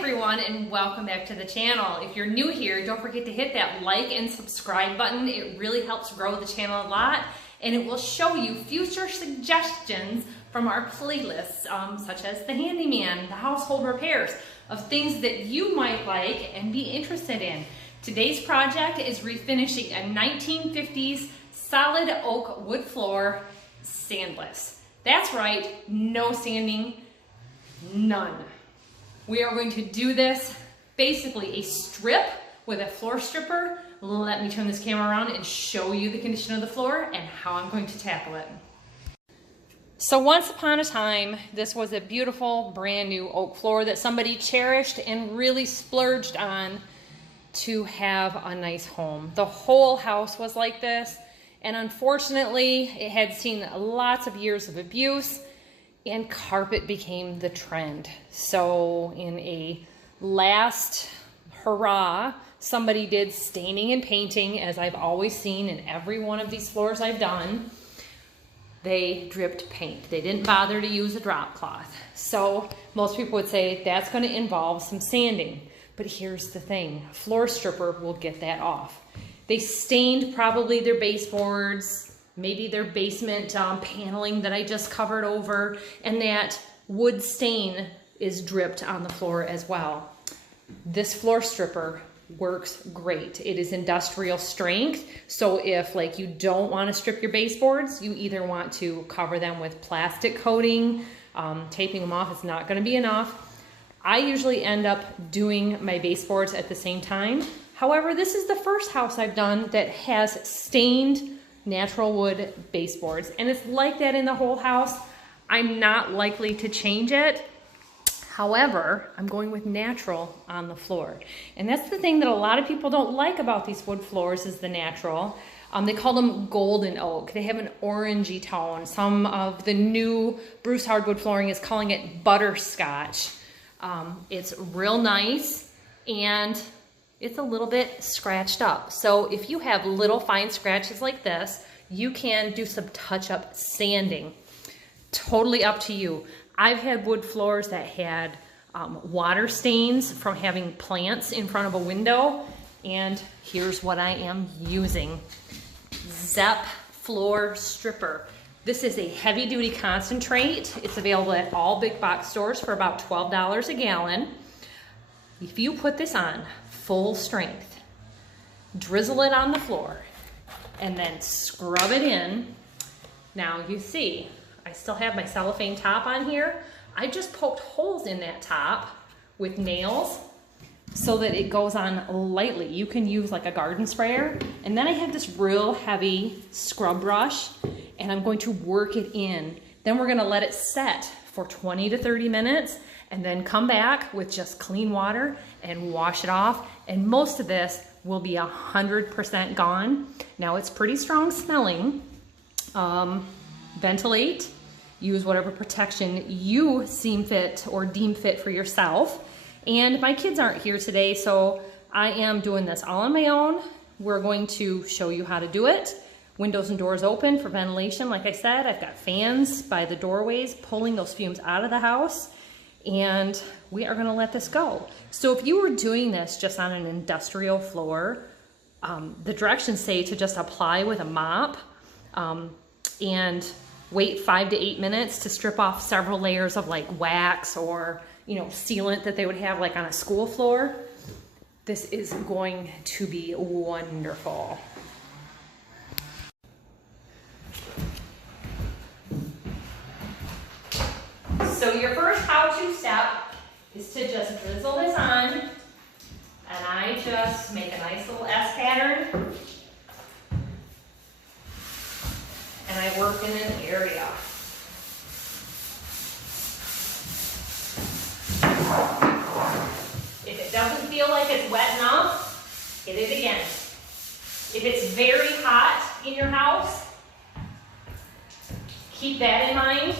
everyone, and welcome back to the channel. If you're new here, don't forget to hit that like and subscribe button. It really helps grow the channel a lot, and it will show you future suggestions from our playlists, such as the handyman, the household repairs, of things that you might like and be interested in. Today's project is refinishing a 1950s solid oak wood floor, sandless. That's right, no sanding, none. We are going to do this basically a strip with a floor stripper. Let me turn this camera around and show you the condition of the floor and how I'm going to tackle it. So once upon a time, this was a beautiful brand new oak floor that somebody cherished and really splurged on to have a nice home. The whole house was like this, and unfortunately it had seen lots of years of abuse, and carpet became the trend. So in a last hurrah, somebody did staining and painting, as I've always seen in every one of these floors I've done. They dripped paint. They didn't bother to use a drop cloth. So most people would say that's going to involve some sanding. But here's the thing, a floor stripper will get that off. They stained probably their baseboards, maybe their basement paneling that I just covered over, and that wood stain is dripped on the floor as well. This floor stripper works great. It is industrial strength, so if like you don't want to strip your baseboards, you either want to cover them with plastic coating, taping them off is not going to be enough. I usually end up doing my baseboards at the same time. However, this is the first house I've done that has stained natural wood baseboards, and it's like that in the whole house. I'm not likely to change it. However, I'm going with natural on the floor. And that's the thing that a lot of people don't like about these wood floors is the natural. They call them golden oak. They have an orangey tone. Some of the new Bruce hardwood flooring is calling it butterscotch. It's real nice, and it's a little bit scratched up. So if you have little fine scratches like this, you can do some touch-up sanding. Totally up to you. I've had wood floors that had water stains from having plants in front of a window, and here's what I am using. Zep Floor Stripper. This is a heavy-duty concentrate. It's available at all big box stores for about $12 a gallon. If you put this on full strength, drizzle it on the floor, and then scrub it in. Now you see, I still have my cellophane top on here. I just poked holes in that top with nails so that it goes on lightly. You can use like a garden sprayer. And then I have this real heavy scrub brush, and I'm going to work it in. Then we're gonna let it set for 20 to 30 minutes, and then come back with just clean water and wash it off. And most of this will be 100% gone. Now it's pretty strong smelling. Ventilate, use whatever protection you seem fit or deem fit for yourself. And my kids aren't here today, so I am doing this all on my own. We're going to show you how to do it. Windows and doors open for ventilation. Like I said, I've got fans by the doorways pulling those fumes out of the house, and we are gonna let this go. So if you were doing this just on an industrial floor, the directions say to just apply with a mop and wait 5 to 8 minutes to strip off several layers of like wax or sealant that they would have like on a school floor. This is going to be wonderful. So your first how-to step is to just drizzle this on, and I just make a nice little S pattern, and I work in an area. If it doesn't feel like it's wet enough, hit it again. If it's very hot in your house, keep that in mind.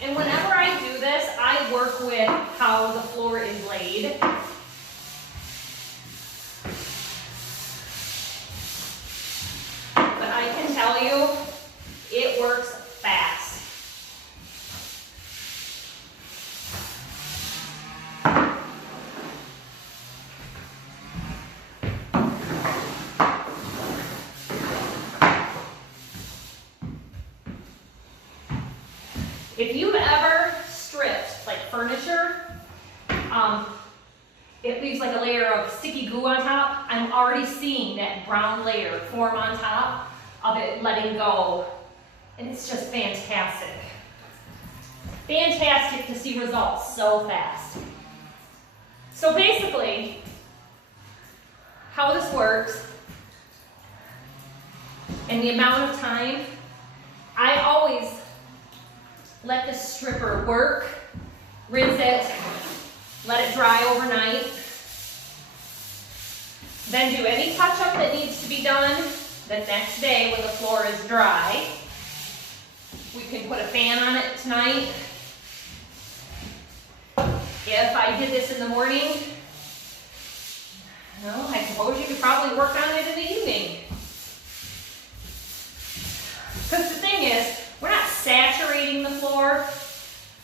And whenever I do this, I work with how the floor is laid. But tell you, it works fast. If you've ever stripped like furniture, it leaves like a layer of sticky goo on top. I'm already seeing that brown layer form on top of it letting go. And it's just fantastic. Fantastic to see results so fast. So basically, how this works and the amount of time, I always let the stripper work, rinse it, let it dry overnight. Then do any touch-up that needs to be done the next day when the floor is dry. We can put a fan on it tonight. If I did this in the morning, well, I suppose you could probably work on it in the evening. Because the thing is, we're not saturating the floor,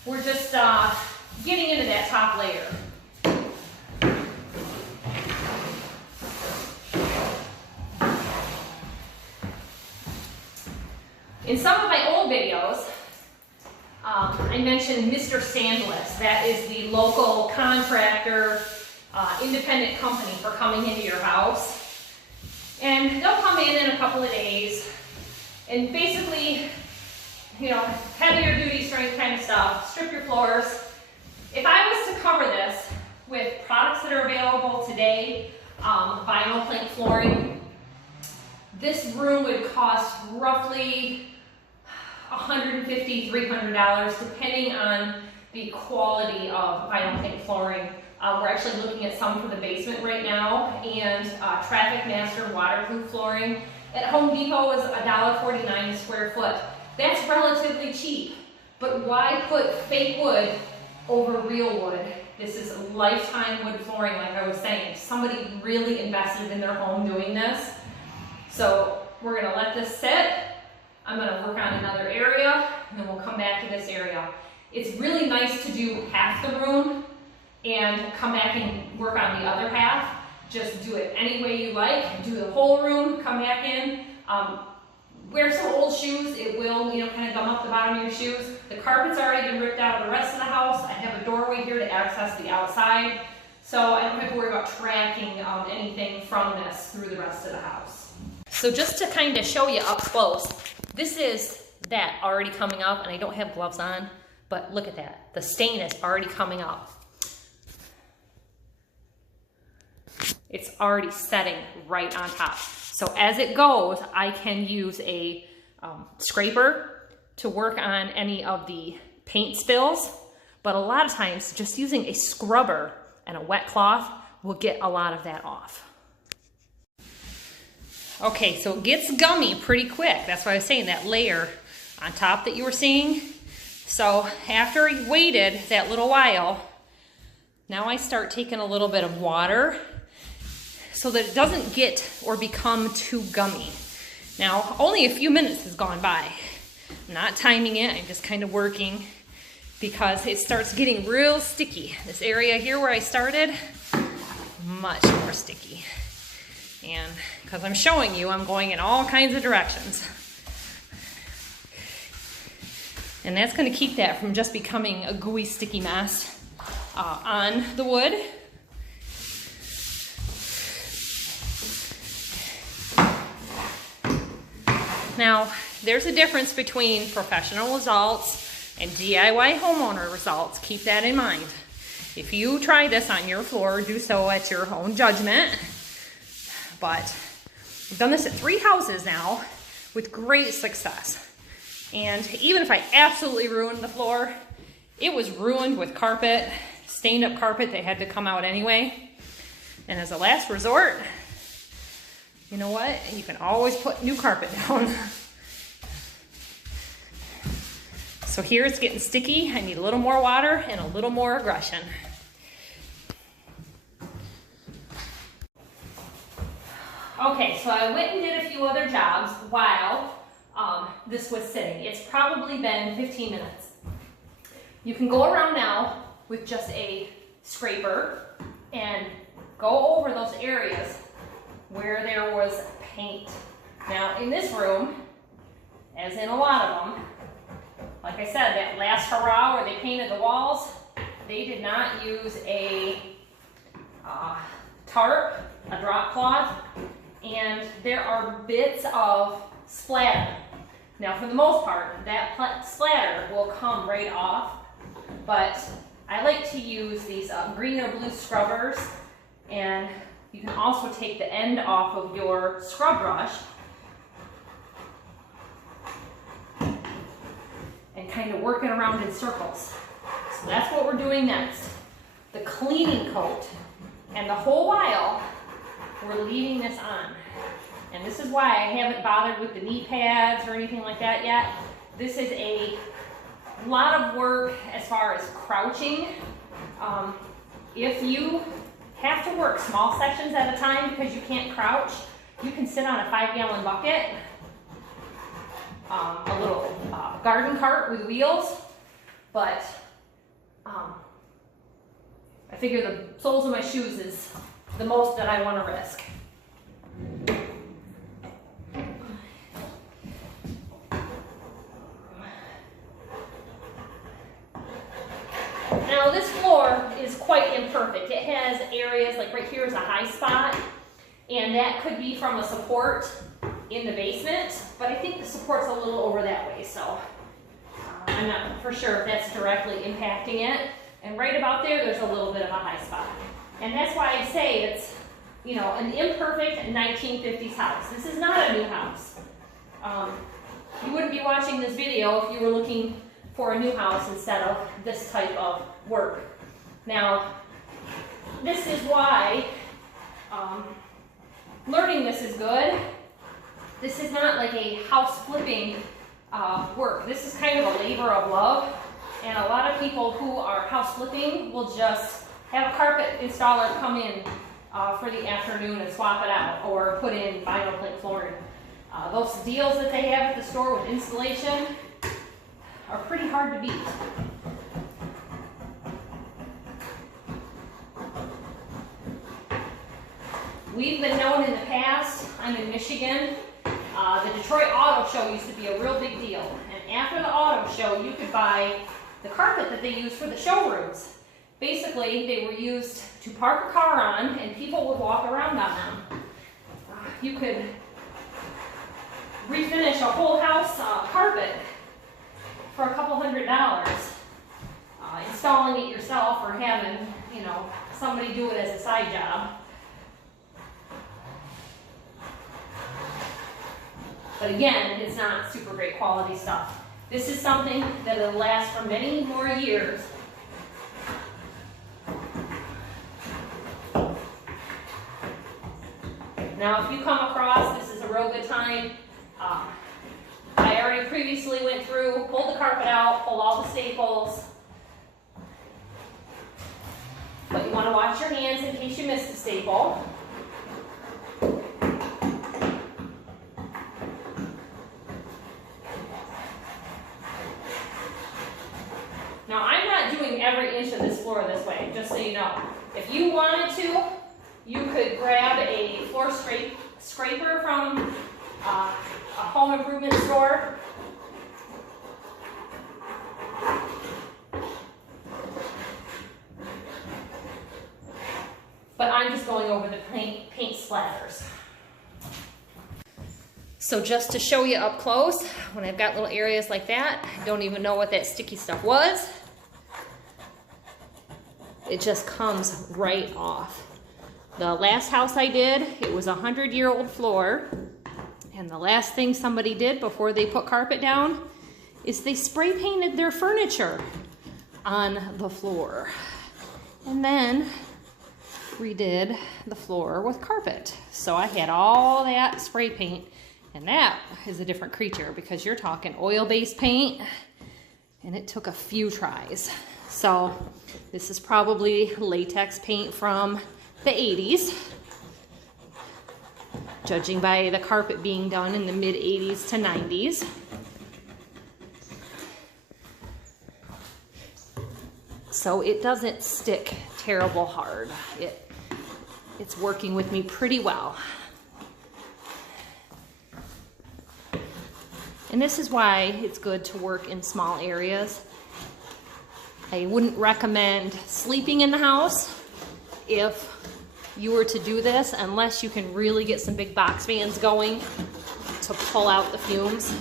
we're just getting into that top layer. In some of my old videos, I mentioned Mr. Sandless. That is the local contractor, independent company for coming into your house. And they'll come in a couple of days and basically, you know, heavier duty strength kind of stuff, strip your floors. If I was to cover this with products that are available today, vinyl plank flooring, this room would cost roughly $150, $300, depending on the quality of vinyl plank flooring. We're actually looking at some for the basement right now, and Traffic Master waterproof flooring at Home Depot is $1.49 a square foot. That's relatively cheap, but why put fake wood over real wood? This is lifetime wood flooring, like I was saying. Somebody really invested in their home doing this. So we're gonna let this sit. I'm gonna work on another area, and then we'll come back to this area. It's really nice to do half the room and come back and work on the other half. Just do it any way you like. Do the whole room, come back in. Wear some old shoes. It will, you know, kind of gum up the bottom of your shoes. The carpet's already been ripped out of the rest of the house. I have a doorway here to access the outside, so I don't have to worry about tracking anything from this through the rest of the house. So just to kind of show you up close, this is that already coming up, and I don't have gloves on, but look at that. The stain is already coming up. It's already setting right on top. So as it goes, I can use a scraper to work on any of the paint spills, but a lot of times just using a scrubber and a wet cloth will get a lot of that off. Okay, so it gets gummy pretty quick. That's why I was saying that layer on top that you were seeing. So after I waited that little while, now I start taking a little bit of water so that it doesn't get or become too gummy. Now, only a few minutes has gone by. I'm not timing it, I'm just kind of working because it starts getting real sticky. This area here where I started, much more sticky. And because I'm showing you, I'm going in all kinds of directions. And that's going to keep that from just becoming a gooey, sticky mess on the wood. Now, there's a difference between professional results and DIY homeowner results. Keep that in mind. If you try this on your floor, do so at your own judgment. But I've done this at 3 houses now with great success. And even if I absolutely ruined the floor, it was ruined with carpet, stained up carpet that had to come out anyway. And as a last resort, you know what? You can always put new carpet down. So here it's getting sticky. I need a little more water and a little more aggression. Okay, so I went and did a few other jobs while this was sitting. It's probably been 15 minutes. You can go around now with just a scraper and go over those areas where there was paint. Now in this room, as in a lot of them, like I said, that last hurrah where they painted the walls, they did not use a tarp, a drop cloth, and there are bits of splatter. Now for the most part, that splatter will come right off, but I like to use these green or blue scrubbers, and you can also take the end off of your scrub brush and kind of work it around in circles. So that's what we're doing next. The cleaning coat. And the whole while, we're leaving this on. And this is why I haven't bothered with the knee pads or anything like that yet. This is a lot of work as far as crouching. If you have to work small sections at a time because you can't crouch, you can sit on a 5-gallon bucket, a little garden cart with wheels, but I figure the soles of my shoes is the most that I want to risk. Now this floor is quite imperfect. It has areas, like right here is a high spot, and that could be from a support in the basement, but I think the support's a little over that way, so I'm not for sure if that's directly impacting it. And right about there's a little bit of a high spot. And that's why I say it's, you know, an imperfect 1950s house. This is not a new house. You wouldn't be watching this video if you were looking for a new house instead of this type of work. Now, this is why learning this is good. This is not like a house flipping work. This is kind of a labor of love. And a lot of people who are house flipping will just have a carpet installer come in for the afternoon and swap it out, or put in vinyl plank flooring. Those deals that they have at the store with installation are pretty hard to beat. We've been known in the past, I'm in Michigan, the Detroit Auto Show used to be a real big deal. And after the auto show, you could buy the carpet that they use for the showrooms. Basically, they were used to park a car on, and people would walk around on them. You could refinish a whole house carpet for a couple $100, installing it yourself or having, you know, somebody do it as a side job. But again, it's not super great quality stuff. This is something that will last for many more years. Now, if you come across, this is a real good time. I already previously went through, pulled the carpet out, pulled all the staples. But you want to watch your hands in case you missed a staple. Now, I'm not doing every inch of this floor this way, just so you know. If you wanted to, you could grab a floor scraper from a home improvement store. But I'm just going over the paint splatters. So just to show you up close, when I've got little areas like that, I don't even know what that sticky stuff was. It just comes right off. The last house I did, it was a 100-year-old floor. And the last thing somebody did before they put carpet down is they spray painted their furniture on the floor. And then redid the floor with carpet. So I had all that spray paint, and that is a different creature because you're talking oil-based paint, and it took a few tries. So this is probably latex paint from the 80s. judging by the carpet being done in the mid 80s to 90s. So it doesn't stick terrible hard. It's working with me pretty well. And this is why it's good to work in small areas. I wouldn't recommend sleeping in the house if you were to do this, unless you can really get some big box fans going to pull out the fumes.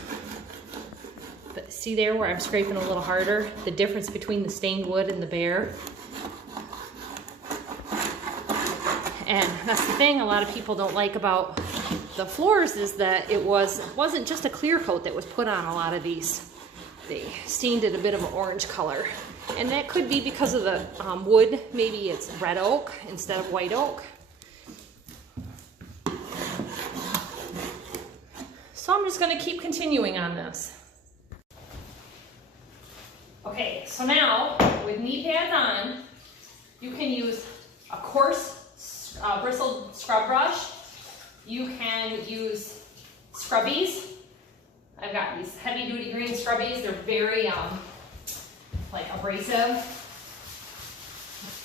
But see there where I'm scraping a little harder? The difference between the stained wood and the bare. And that's the thing a lot of people don't like about the floors, is that it wasn't just a clear coat that was put on a lot of these. They stained it a bit of an orange color. And that could be because of the wood. Maybe it's red oak instead of white oak. So I'm just going to keep continuing on this. Okay, so now with knee pads on, you can use a coarse bristled scrub brush. You can use scrubbies. I've got these heavy duty green scrubbies. They're very like abrasive.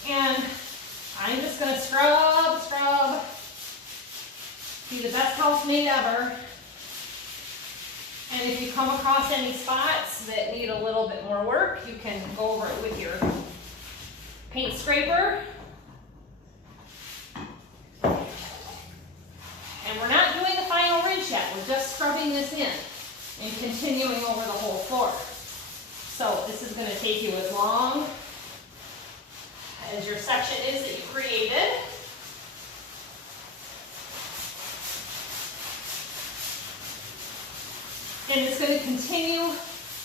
And I'm just gonna scrub. Be the best housemaid ever. And if you come across any spots that need a little bit more work, you can go over it with your paint scraper. And we're not doing the final rinse yet. We're just scrubbing this in and continuing over the whole floor. So this is going to take you as long as your section is that you created. And it's going to continue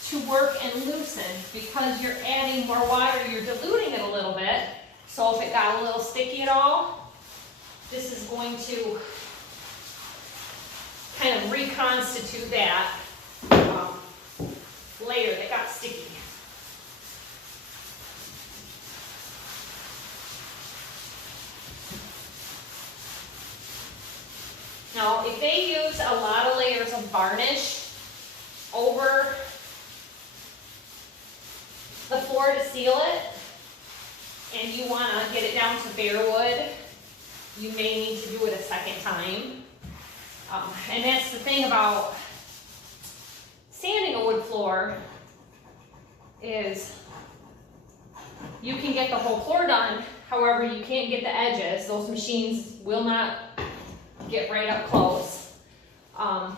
to work and loosen because you're adding more water, you're diluting it a little bit. So if it got a little sticky at all, this is going to kind of reconstitute that layer that got sticky. Now, if they use a lot of layers of varnish over the floor to seal it, and you want to get it down to bare wood, you may need to do it a second time. And that's the thing about sanding a wood floor, is you can get the whole floor done, however you can't get the edges. Those machines will not get right up close. I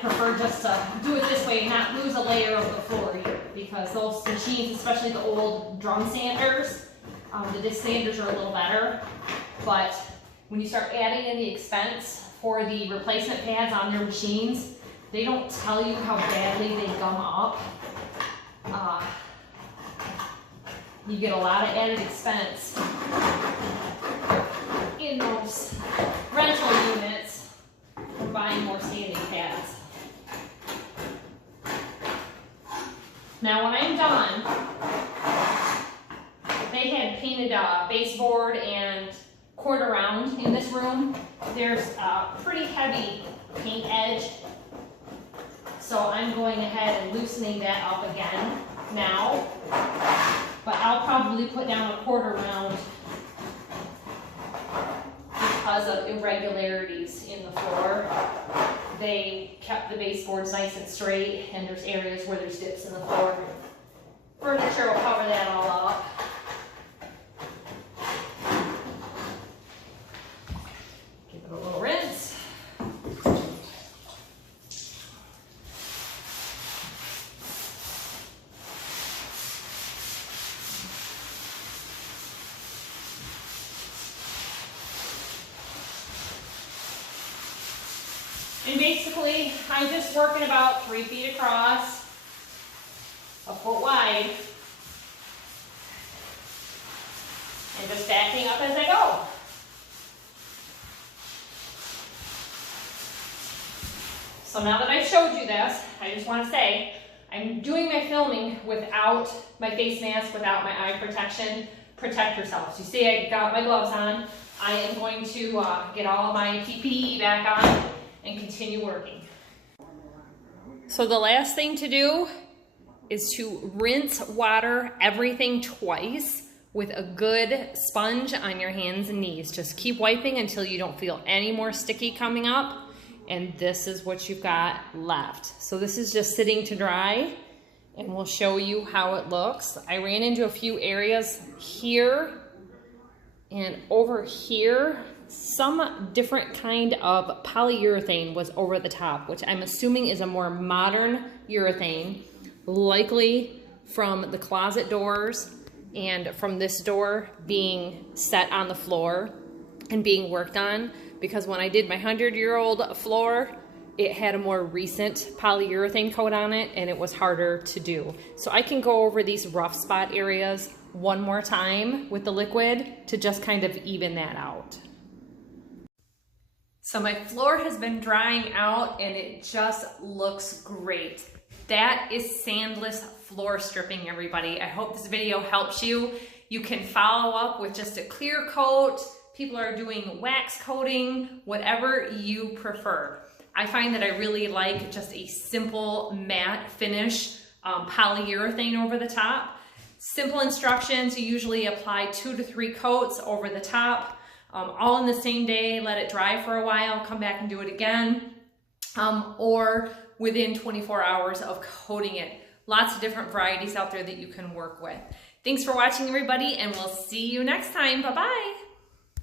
prefer just to do it this way and not lose a layer of the floor here, because those machines, especially the old drum sanders, the disc sanders are a little better, but when you start adding in the expense for the replacement pads on their machines, they don't tell you how badly they gum up. You get a lot of added expense in those rental units for buying more sanding pads. Now when I'm done, if they had painted baseboard and quarter round in this room, there's a pretty heavy paint edge. So I'm going ahead and loosening that up again now. But I'll probably put down a quarter round because of irregularities in the floor. They kept the baseboards nice and straight, and there's areas where there's dips in the floor. Furniture will cover that all up. Give it a little rinse. And basically, I'm just working about 3 feet across, a foot wide, and just stacking up as I go. So now that I've showed you this, I just want to say, I'm doing my filming without my face mask, without my eye protection. protect yourself. So you see I got my gloves on. I am going to get all my PPE back on and continue working. So the last thing to do is to rinse water everything twice with a good sponge on your hands and knees. Just keep wiping until you don't feel any more sticky coming up. And this is what you've got left. So this is just sitting to dry, and we'll show you how it looks. I ran into a few areas here and over here. Some different kind of polyurethane was over the top, which I'm assuming is a more modern urethane, likely from the closet doors and from this door being set on the floor and being worked on, because when I did my 100-year-old floor, it had a more recent polyurethane coat on it and it was harder to do. So I can go over these rough spot areas one more time with the liquid to just kind of even that out. So my floor has been drying out and it just looks great. That is sandless floor stripping, everybody. I hope this video helps you. You can follow up with just a clear coat. People are doing wax coating, whatever you prefer. I find that I really like just a simple matte finish, polyurethane over the top. Simple instructions, you usually apply 2 to 3 coats over the top, all in the same day, let it dry for a while, come back and do it again, or within 24 hours of coating it. Lots of different varieties out there that you can work with. Thanks for watching, everybody, and we'll see you next time. Bye-bye.